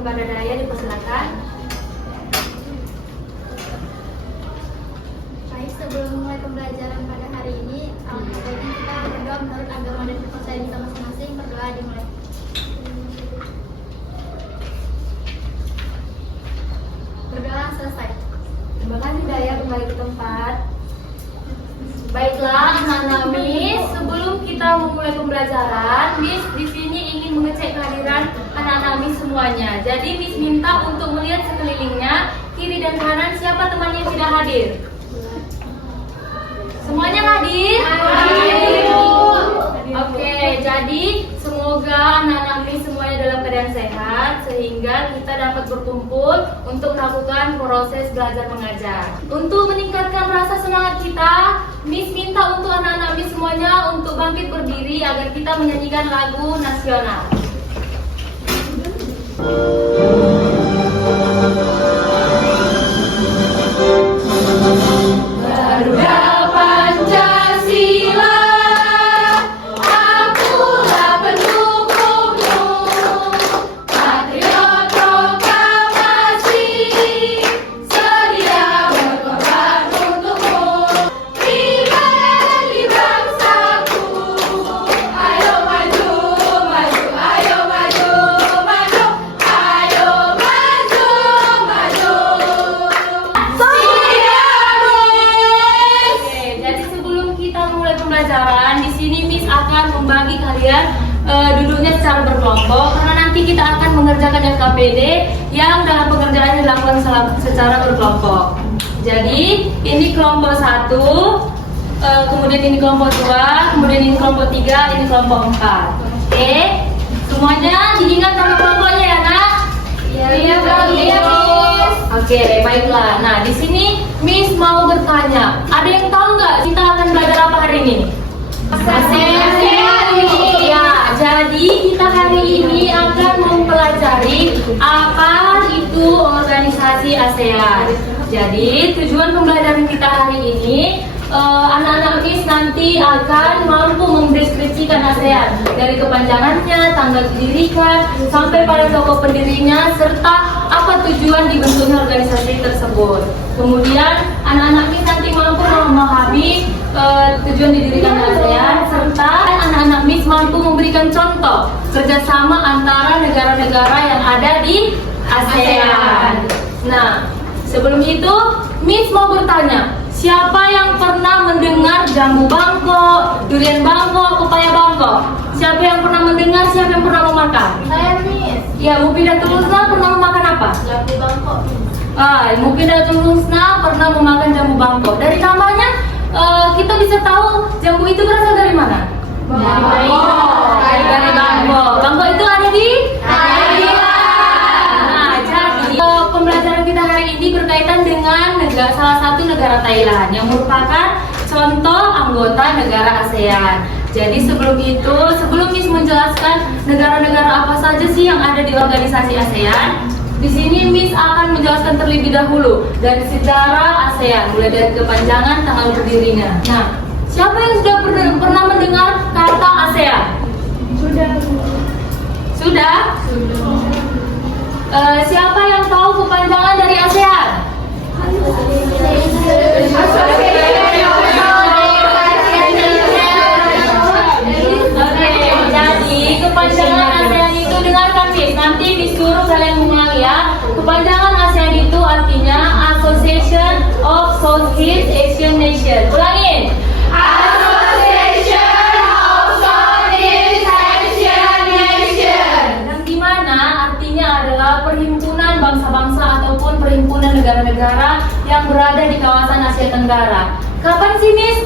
kepada Daya, dipersilakan. Baik, sebelum mulai pembelajaran pada hari ini, baiknya kita berdoa menurut agama dan kepercayaan kita masing-masing. Berdoa dimulai. Berdoa selesai. Terima kasih Daya, kembali ke tempat. Baiklah anak-anak Miss, sebelum kita memulai pembelajaran, Miss di sini ingin mengecek kehadiran anak-anak Miss semuanya. Jadi Miss minta untuk melihat sekelilingnya, kiri dan kanan siapa temannya yang tidak hadir. Semuanya hadir? Hadir. Oke, jadi semoga anak-anak Miss semuanya dalam keadaan sehat sehingga kita dapat berkumpul untuk melakukan proses belajar mengajar. Untuk meningkatkan rasa semangat kita, Miss minta untuk anak-anak Miss semuanya untuk bangkit berdiri agar kita menyanyikan lagu nasional. Garuda Pancasila, akulah pendukungmu, patriot proklamasi, sedia berkorban untukmu, pribadi bangsaku, ayo maju, maju, ayo maju, maju, ayo maju, maju. Jadi sebelum kita mulai pembelajaran, di sini Miss akan membagi kalian duduknya secara berkelompok karena nanti kita akan mengerjakan FKPD yang dalam pengerjaannya dilakukan secara berkelompok. Jadi ini kelompok 1, kemudian ini kelompok 2, kemudian ini kelompok 3, ini kelompok 4. Oke, semuanya diingat nama kelompoknya ya nak? Iya, Miss. Oke, baiklah. Nah, di sini Miss mau bertanya, ada yang tahu nggak kita akan belajar apa hari ini? ASEAN. Ya, jadi kita hari ini akan mempelajari apa itu organisasi ASEAN. Jadi tujuan pembelajaran kita hari ini, anak-anak Miss nanti akan mampu mendeskripsikan ASEAN dari kepanjangannya, tanggal didirikan, sampai pada tokoh pendirinya, serta apa tujuan dibentuknya organisasi tersebut. Kemudian anak-anak Miss nanti mampu memahami tujuan didirikan ASEAN, serta anak-anak Miss mampu memberikan contoh kerjasama antara negara-negara yang ada di ASEAN. Nah, sebelum itu Miss mau bertanya, siapa yang pernah mendengar jambu bangkok, durian bangkok, pepaya bangkok? Siapa yang pernah mendengar, siapa yang pernah memakan? Saya, Miss. Ya, Mufidatul Husna pernah memakan apa? Jambu bangkok. Mufidatul Husna pernah memakan jambu bangkok. Dari namanya kita bisa tahu jambu itu berasal dari mana? Dari bangkok. Bangkok itu ada di Thailand. Nah, jadi pembelajaran kita hari ini berkaitan dengan salah satu negara Thailand yang merupakan contoh anggota negara ASEAN. Jadi sebelum Miss menjelaskan negara-negara apa saja sih yang ada di organisasi ASEAN, di sini Miss akan menjelaskan terlebih dahulu dari sejarah ASEAN, mulai dari kepanjangan, tanggal berdirinya. Nah, siapa yang sudah pernah mendengar kata ASEAN? Sudah? Siapa yang tahu kepanjangan dari ASEAN? Jadi kepanjangan ASEAN itu, dengarkan Miss, nanti disuruh kalian mengulangi ya. Kepanjangan ASEAN itu artinya Association of Southeast Asian Nations. Ulangin. Association of Southeast Asian Nations. Yang dimana artinya adalah perhimpunan bangsa-bangsa ataupun perhimpunan negara-negara yang berada di kawasan Asia Tenggara. Kapan sih Miss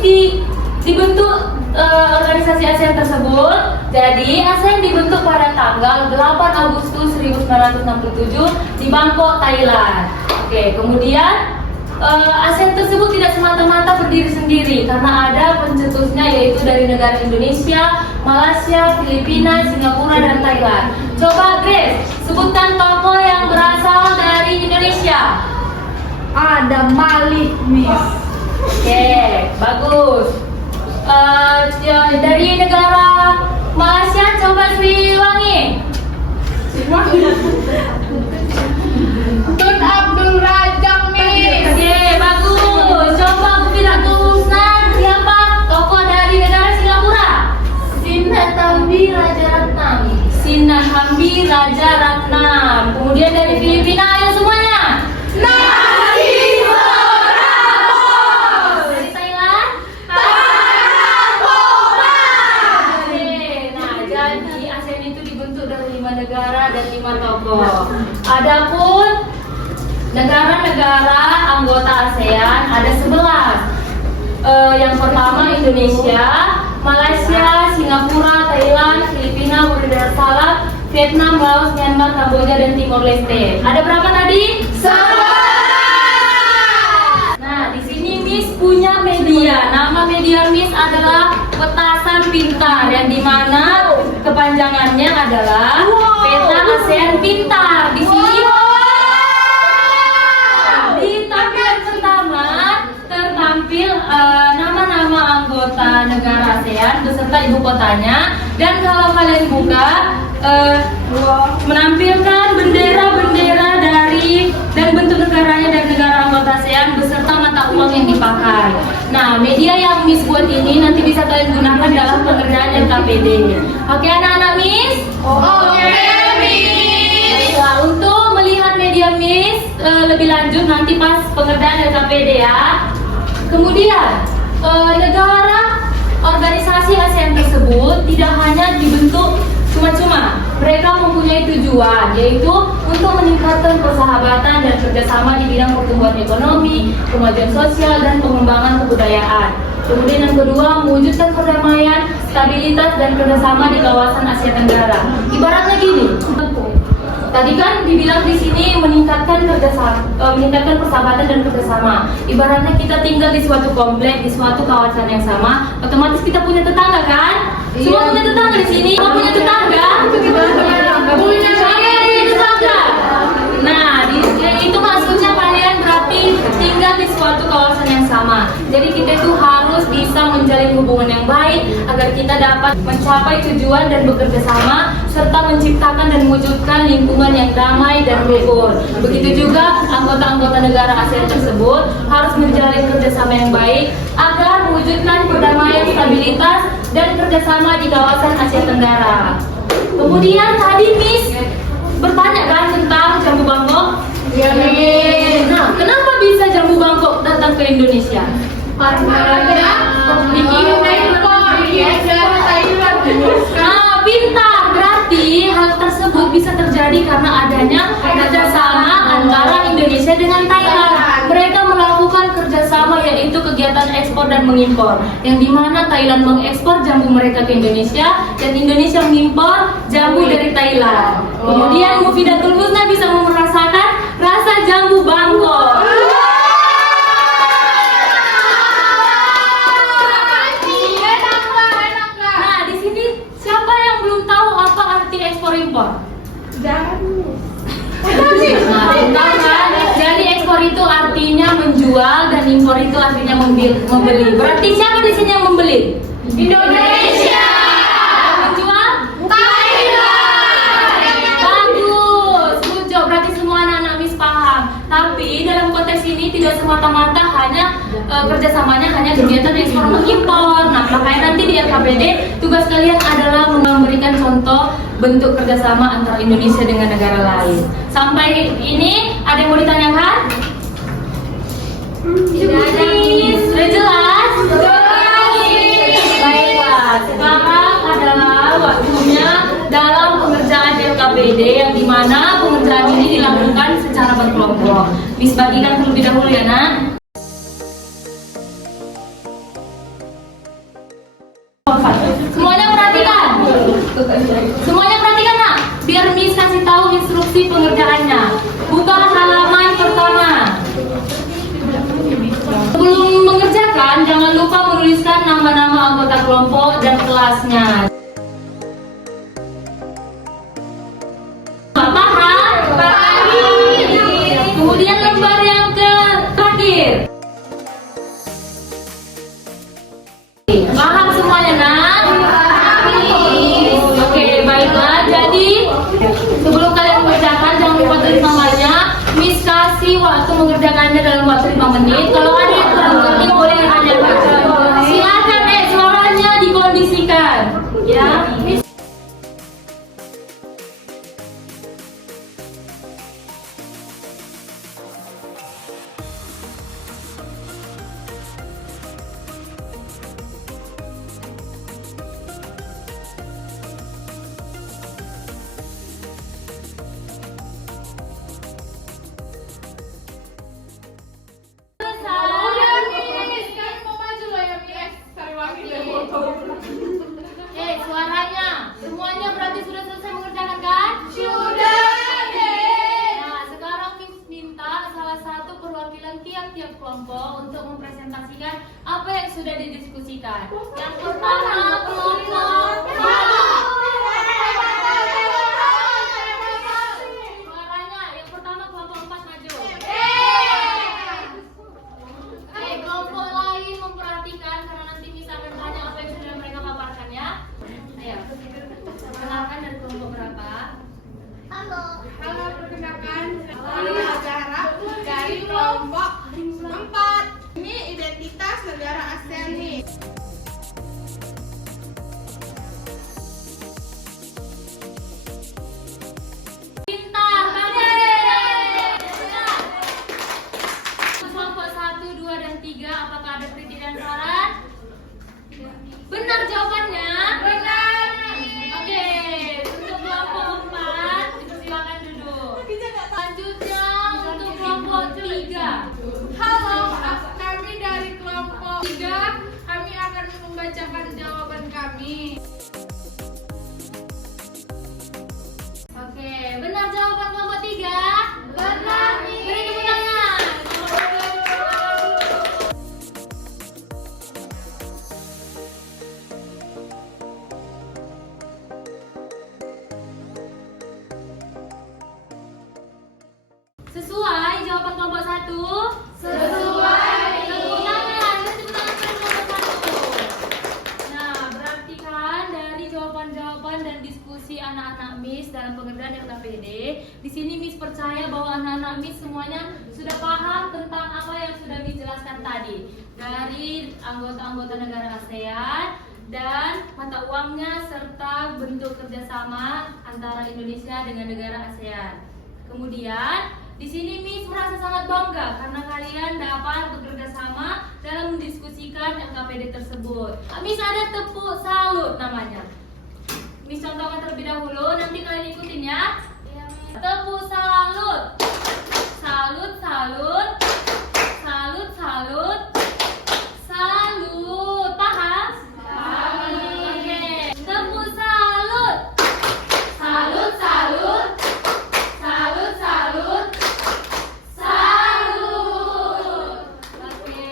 dibentuk organisasi ASEAN tersebut? Jadi ASEAN dibentuk pada tanggal 8 Agustus 1967 di Bangkok, Thailand. Oke, kemudian ASEAN tersebut tidak semata-mata berdiri sendiri karena ada pencetusnya, yaitu dari negara Indonesia, Malaysia, Filipina, Singapura, dan Thailand. Coba Grace, sebutkan tokoh yang berasal dari Indonesia. Ada Malik, Miss. Oke, bagus. Dari negara Malaysia, coba Sriwangi. Tun Abdul Razak, Miss. Oke, bagus. Coba aku bilang tulisan siapa tokoh dari negara Singapura? Sinnathamby Rajaratnam. Sinnathamby Rajaratnam. Kemudian dari Filipina, ayo semuanya. Nasi Ramos. Dari Thailand. Oke, nah jadi ASEAN itu dibentuk dari 5 negara dan 5 tokoh. Adapun negara-negara anggota ASEAN ada 11. Yang pertama Indonesia, Malaysia, Singapura, Thailand, Filipina, Brunei Darussalam, Vietnam, Laos, Myanmar, Kamboja, dan Timor Leste. Ada berapa tadi? 11. Nah, di sini Miss punya media. Nama media Miss adalah Petasan Pintar, yang dimana kepanjangannya adalah Peta ASEAN Pintar. Di sini di tampilan pertama tertampil nama-nama anggota negara ASEAN beserta ibu kotanya, dan kalau kalian buka menampilkan bendera-bendera dari dan bentuk negaranya dan negara anggota ASEAN beserta mata uang yang dipakai. Nah, media yang Miss buat ini nanti bisa kalian gunakan dalam pengerjaan LKPD. Oke anak-anak Miss? Oke, Miss. Baiklah, untuk melihat media Miss lebih lanjut nanti pas pengerjaan LKPD ya. Kemudian negara organisasi ASEAN tersebut tidak hanya dibentuk cuma-cuma, mereka mempunyai tujuan, yaitu untuk meningkatkan persahabatan dan kerjasama di bidang pertumbuhan ekonomi, kemajuan sosial, dan pengembangan kebudayaan. Kemudian yang kedua, mewujudkan perdamaian, stabilitas, dan kerjasama di kawasan Asia Tenggara. Ibaratnya gini, tadi kan dibilang di sini meningkatkan kerjasama, meningkatkan persahabatan dan kerjasama. Ibaratnya kita tinggal di suatu komplek, di suatu kawasan yang sama, otomatis kita punya tetangga kan? Semua punya tetangga di sini. Semua punya tetangga? Punya tetangga. Nah, itu maksudnya kalian berarti tinggal di suatu kawasan yang sama. Jadi kita itu harus bisa menjalin hubungan yang baik agar kita dapat mencapai tujuan dan bekerja sama serta menciptakan dan mewujudkan lingkungan yang damai dan rukun. Begitu juga anggota-anggota negara ASEAN tersebut harus menjalin kerjasama yang baik agar mewujudkan perdamaian, stabilitas, dan kerjasama di kawasan Asia Tenggara. Kemudian tadi Miss bertanya kan tentang Jambu Bangkok. Ya, Miss. Nah, kenapa bisa Jambu Bangkok datang ke Indonesia? Karena Dikirim dari Thailand. Nah, pintar. Berarti hal tersebut bisa terjadi karena adanya kerjasama antara Indonesia dengan Thailand. Mereka melakukan kerjasama yaitu kegiatan ekspor dan mengimpor, yang dimana Thailand mengekspor jambu mereka ke Indonesia dan Indonesia mengimpor jambu dari Thailand. Kemudian Mufidatul Husna bisa merasakan rasa jambu Bangkok. Nah, di sini siapa yang belum tahu apa arti ekspor impor? Nah, tahu kan? Jadi ekspor itu artinya menjual dan impor itu artinya membeli. Berarti siapa di sini yang membeli? Indonesia. Menjual? Thailand. Bagus, good job. Berarti semua anak-anak Miss paham. Tapi dalam konteks ini tidak semata-mata hanya kerjasamanya hanya kegiatan ekspor mengimpor. Nah, makanya nanti di LKPD tugas kalian adalah memberikan contoh bentuk kerjasama antara Indonesia dengan negara lain. Sampai ini ada yang mau ditanyakan? Tidak ada, Miss. Sudah jelas? Baiklah, sekarang adalah waktunya dalam pengerjaan LKPD yang dimana pengerjaan ini dilakukan secara berkelompok. Miss bagikan terlebih dahulu ya, Nak. Semuanya perhatikan. Semuanya perhatikan, Nak. Biar Miss kasih tahu instruksi pengerjaannya. Buka halaman pertama. Sebelum mengerjakan, jangan lupa menuliskan nama-nama anggota kelompok dan kelasnya. Paham? Kemudian lembar yang terakhir. Paham semuanya, Nak? Oke, baiklah. Jadi sebelum mengerjakannya dalam waktu 5 menit. Kalau ada yang kurang ngerti boleh tanyakan. Silakan suaranya dikondisikan. Ya. Suaranya semuanya berarti sudah selesai mengerjakan kan? Sudah, Miss. Nah, sekarang Miss minta salah satu perwakilan tiap-tiap kelompok untuk mempresentasikan apa yang sudah didiskusikan. Yang pertama kelompok suaranya, yang pertama kelompok 4 maju. Kelompok lain memperhatikan karena nanti Miss akan tanya apa yang sudah mereka paparkan ya. Ayo, kenalkan dari kelompok berapa? Halo. Halo, perkenalkan saya Zahra dari kelompok 4. Ini identitas negara ASEAN nih. Pintar, bagus. Kelompok 1, 2, dan 3, apakah ada kritik dan saran? Benar jawabannya? Benar. Oke, untuk kelompok 4, dipersilakan duduk. Selanjutnya untuk kelompok 3. Halo, kami dari kelompok 3. Kami akan membacakan jawaban kami. Oke, benar jawaban kelompok 3? Benar, Beri tepuk tangan. Sesuai jawaban kelompok 1? Sesuai. Tepuk tangan, beri tepuk tangan pada kelompok 1. Nah, berarti kan dari jawaban-jawaban dan diskusi anak-anak Miss dalam pengerjaan LKPD, di sini Miss percaya bahwa anak-anak Miss semuanya sudah paham tentang apa yang sudah Miss jelaskan tadi. Dari anggota-anggota negara ASEAN dan mata uangnya serta bentuk kerjasama antara Indonesia dengan negara ASEAN. Kemudian di sini Miss merasa sangat bangga karena kalian dapat bekerja sama dalam mendiskusikan LKPD tersebut. Miss ada tepuk salut namanya. Miss contohkan terlebih dahulu, nanti kalian ikutin ya. Tepuk salut. Salut, salut. Salut, salut. Salut. Paham? Paham. Oke. Tepuk salut. Salut, salut. Salut, salut. Salut. Oke.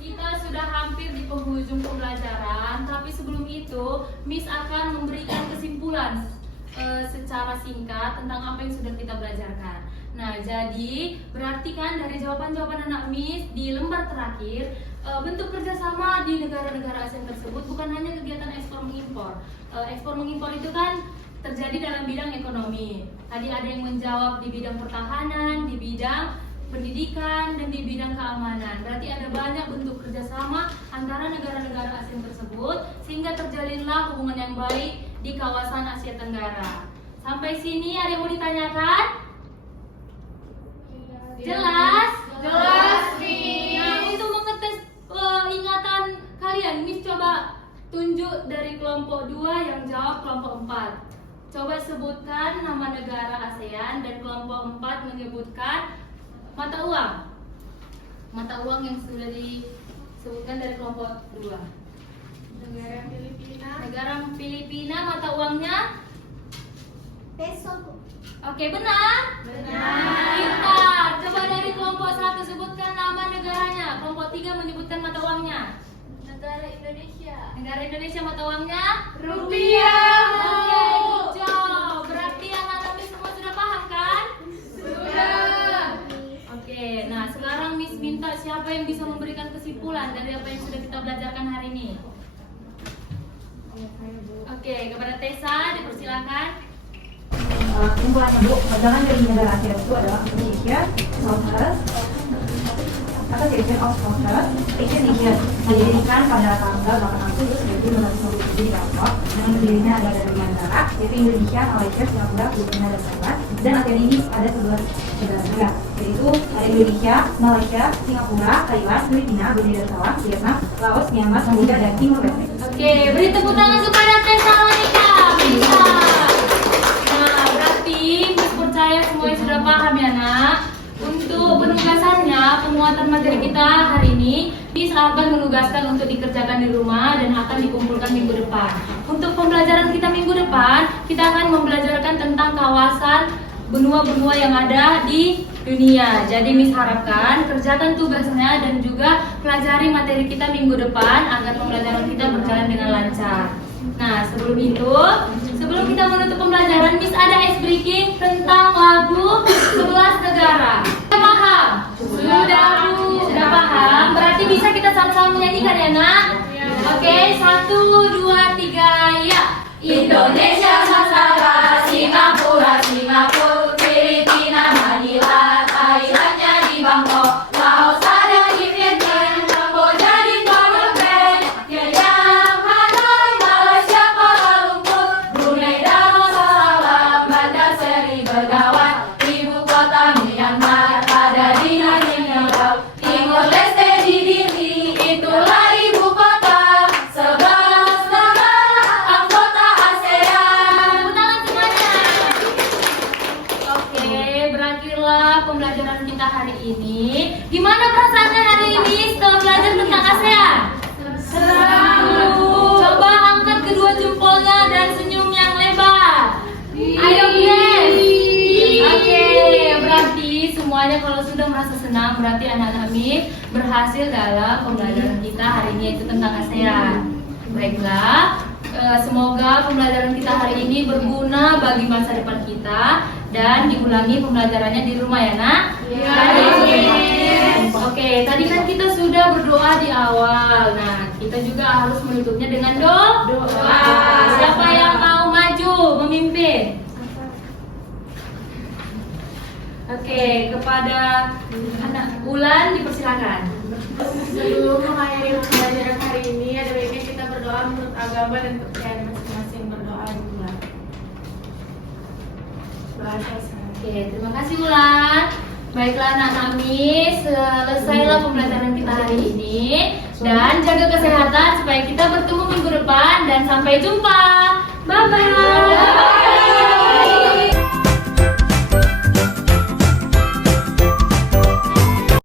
Kita sudah hampir di penghujung pembelajaran, tapi sebelum itu Miss akan memberikan kesimpulan secara singkat tentang apa yang sudah kita belajarkan. Nah, jadi berarti kan dari jawaban-jawaban anak Miss di lembar terakhir, bentuk kerjasama di negara-negara ASEAN tersebut bukan hanya kegiatan ekspor mengimpor. Ekspor mengimpor itu kan terjadi dalam bidang ekonomi. Tadi ada yang menjawab di bidang pertahanan, di bidang pendidikan, dan di bidang keamanan. Berarti ada banyak bentuk kerjasama antara negara-negara ASEAN tersebut sehingga terjalinlah hubungan yang baik di kawasan Asia Tenggara. Sampai sini ada yang mau ditanyakan? Jelas? Jelas, Miss. Nah, untuk mengetes ingatan kalian, Miss coba tunjuk dari kelompok 2 yang jawab kelompok 4. Coba sebutkan nama negara ASEAN dan kelompok 4 menyebutkan mata uang. Mata uang yang sudah disebutkan dari kelompok 2. Negara Filipina. Negara Filipina mata uangnya? Peso, Bu. Oke, benar? Benar. Pintar. Coba dari kelompok 1 sebutkan nama negaranya. Kelompok 3 menyebutkan mata uangnya. Negara Indonesia. Negara Indonesia mata uangnya? Rupiah, Bu. Oke, good job. Berarti anak-anak Miss semua sudah paham kan? Sudah. Oke, nah sekarang Miss minta siapa yang bisa memberikan kesimpulan dari apa yang sudah kita belajarkan hari ini? Oke, kepada Tessa dipersilakan. Kesimpulannya Bu, perdagangan dari negara ASEAN itu adalah Indonesia, Southwest, Association of Doctors Exhibition didirikan pada tanggal 8 Agustus 1997 di Bangkok dengan berdirinya ada dari negara yaitu Indonesia, Malaysia, Singapura, Filipina, dan Taiwan. Dan acara ini ada 11 negara yaitu ada Indonesia, Malaysia, Singapura, Taiwan, Filipina, Brunei Darussalam, Vietnam, Laos, Myanmar, Kamboja, dan Timor Leste. Oke, beri tepuk tangan kepada Tesalonika. Bisa. Nah, berarti Miss percaya semuanya sudah paham ya nak. Untuk penugasannya, penguatan materi kita hari ini Miss akan menugaskan untuk dikerjakan di rumah dan akan dikumpulkan minggu depan. Untuk pembelajaran kita minggu depan, kita akan membelajarkan tentang kawasan benua-benua yang ada di dunia. Jadi Miss harapkan kerjakan tugasnya dan juga pelajari materi kita minggu depan agar pembelajaran kita berjalan dengan lancar. Nah, sebelum kita menutup pembelajaran, Miss ada ice breaking tentang lagu 11 negara. Sudah paham? Sudah paham? Berarti bisa kita sama-sama menyanyikan ya nak? Oke, 1, 2, 3, ya. Indonesia, Nusantara, Singapura, Filipina, Manila, Thailandnya di Bangkok, Laos ada di Vietnam, Kamboja di Phnom Penh, Vietnam, Hanoi, Malaysia, Kuala Lumpur, Brunei Darussalam, Bandar Seri Begawan, ibu kota Myanmar ada di Nanyang, Timor Leste di Dili, itulah ibu kota. 11 negara anggota ASEAN. Oke, berakhirlah pembelajaran kita hari ini. Gimana perasaannya hari ini setelah belajar tentang ASEAN? Seru. Coba angkat kedua jempolnya dan senyum yang lebar. Ayo guys. Oke, berarti semuanya kalau sudah merasa senang, berarti anak-anak Miss berhasil dalam pembelajaran kita hari ini yaitu tentang ASEAN. Baiklah, semoga pembelajaran kita hari ini berguna bagi masa depan kita dan diulangi pembelajarannya di rumah ya nak. Oke, tadi kan kita sudah berdoa di awal. Nah, kita juga harus menutupnya dengan doa. Siapa yang mau maju memimpin? Oke, kepada anak Ulan dipersilakan. Sebelum mengakhiri pembelajaran hari ini, ada baiknya kita berdoa menurut agama dan kepercayaan masing-masing. Berdoa dimulai. Oke, terima kasih Ulan. Baiklah anak-anak Miss, selesailah pembelajaran kita hari ini dan jaga kesehatan supaya kita bertemu minggu depan dan sampai jumpa. Bye bye.